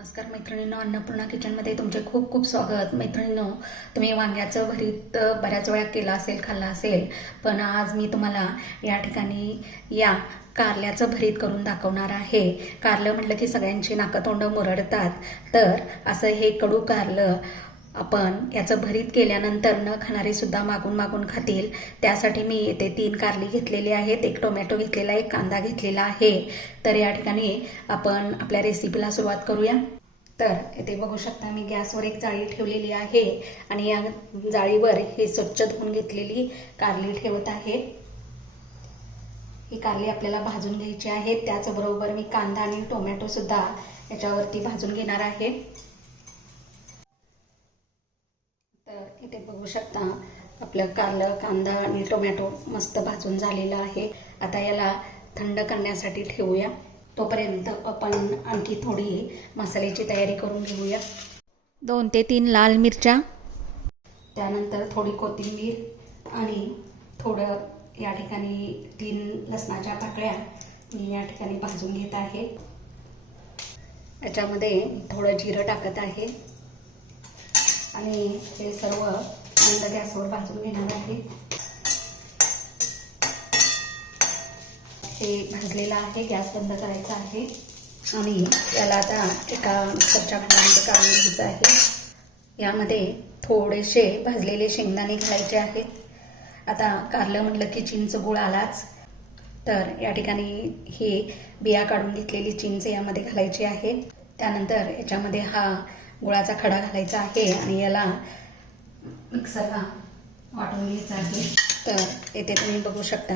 नमस्कार मैत्रिणींनो, अन्नपूर्णा किचनमध्ये तुमचे खूप खूप स्वागत. मैत्रिणींनो, तुम्ही वांग्याचं भरीत बऱ्याच वेळा केलं असेल, खाल्लं असेल, पण आज मी तुम्हाला या ठिकाणी या कारल्याचं भरीत करून दाखवणार आहे. कारलं म्हटलं की सगळ्यांची नाकतोंड मुरडतात, तर असं हे कडू कारलं आपण याचं भरीत केल्यानंतर न खाणारे सुद्धा मागून मागून खातील. त्यासाठी मी येथे 3 कारली घेतलेली आहेत, 1 टोमॅटो घेतलेला, 1 कांदा घेतलेला आहे. तर या ठिकाणी आपण आपल्या रेसिपीला सुरुवात करूया. तर इथे बघू शकता मी गॅसवर एक जाळी ठेवलेली आहे आणि या जाळीवर ही स्वच्छ धुवून घेतलेली कारली ठेवत आहे. ही कारली आपल्याला भाजून घ्यायची आहे. त्याचबरोबर मी कांदा आणि टोमॅटो सुद्धा याच्यावरती भाजून घेणार आहे. तर इथे बघू शकता आपलं कारलं, कांदा आणि टोमॅटो मस्त भाजून झालेलं आहे. आता याला थंड करण्यासाठी ठेवूया. तोपर्यंत आपण आणखी थोडी मसाल्याची तयारी करून घेऊया. 2 ते 3 लाल मिरच्या, त्यानंतर थोडी कोथिंबीर आणि थोडं या ठिकाणी 3 लसणाच्या पाकळ्या मी या ठिकाणी भाजून घेत आहे. याच्यामध्ये थोडं जिरं टाकत आहे आणि हे सर्व मंद गॅसवर भाजून घेणार आहे. हे भाजलेलं आहे. गॅस बंद करायचा आहे आणि याला आता एका मिक्सरच्या भांड्यामध्ये काढून घ्यायचं आहे. यामध्ये थोडेसे भाजलेले शेंगदाणे घालायचे आहेत. आता कारलं म्हटलं की चिंच गुळ आलाच, तर या ठिकाणी हे बिया काढून घेतलेली चिंच यामध्ये घालायची आहे. त्यानंतर याच्यामध्ये हा गुळाचा खडा घालायचा आहे आणि याला मिक्सरला वाटून घ्यायचं आहे. तर येथे तुम्ही बघू शकता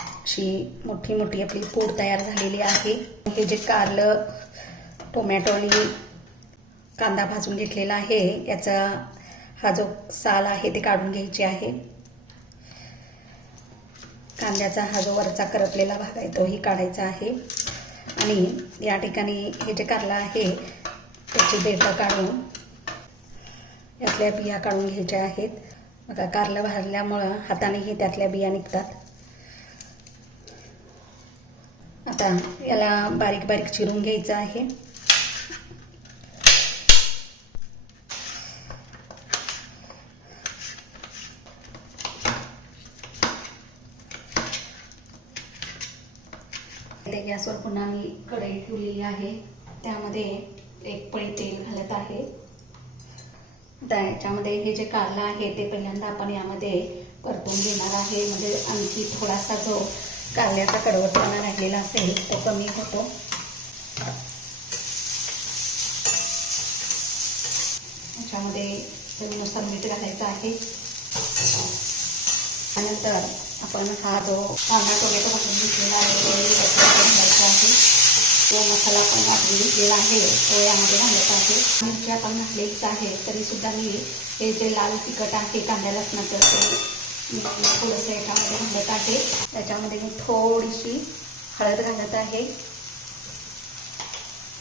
अशी मोठी मोठी आपली पूड तयार झालेली आहे. हे जे कारलं, टोमॅटो आणि कांदा भाजून घेतलेला आहे, याचा हा जो साल आहे ते काढून घ्यायचे आहे. कांद्याचा हा जो वरचा करपलेला भाग आहे तोही काढायचा आहे. आणि या ठिकाणी हे जे कारलं आहे त्याची देठं काढून यातल्या बिया काढून घ्यायच्या आहेत. बघा, कारलं भाजल्यामुळं हातानेही त्यातल्या बिया निघतात. आता याला बारीक बारीक चिरून घ्यायचं आहे. गॅसवर पुन्हा मी कढई ठेवलेली आहे. त्यामध्ये 1 पळी तेल घालत आहे. आता याच्यामध्ये हे जे कारलं आहे ते पहिल्यांदा आपण यामध्ये परतून घेणार आहे. म्हणजे आणखी थोडासा जो कारल्याचा कडवटपणा राहिलेला असेल तो कमी होतो. याच्यामध्ये चवीनुसार मीठ घालायचं आहे. त्यानंतर आपण हा जो कांदा टोमॅटो भाजून घेतलेला आहे तो घालायचा आहे. तो मसाला आपण वाटून घेतलेला आहे तो यामध्ये घालत आहे. मिरची आपण घातलेलीच आहे, तरी सुद्धा मी हे जे लाल तिखट आहे कांदा लसणाचं ते थोडंसं याच्यामध्ये घालत आहे. त्याच्यामध्ये मी थोडीशी हळद घालत आहे.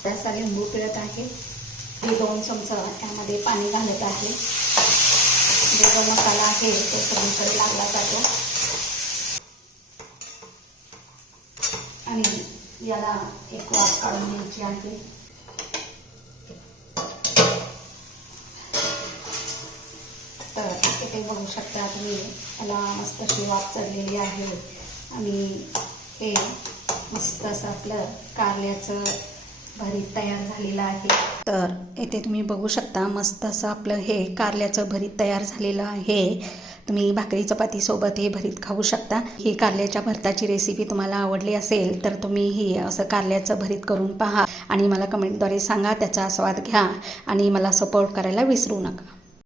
त्याचा लिंबू पिळत आहे. हे 2 चमचे यामध्ये पाणी घालत आहे. जो मसाला आहे तो सगळीकडे लागला जातो. आणि याला एक वाफ काढून घ्यायची आहे. तर इथे बघू शकता तुम्ही याला मस्त अशी वाफ चढलेली आहे आणि हे मस्त असं आपलं कारल्याचं भरीत तयार झालेलं आहे. तर इथे तुम्ही बघू शकता मस्त असं आपलं हे कारल्याचं भरीत तयार झालेलं आहे. तुम्ही भाकरी चपातीसोबत हे भरीत खाऊ शकता. ही कारल्याच्या भरताची रेसिपी तुम्हाला आवडली असेल तर तुम्ही ही असं कारल्याचं भरीत करून पहा आणि मला कमेंटद्वारे सांगा. त्याचा आस्वाद घ्या आणि मला सपोर्ट करायला विसरू नका.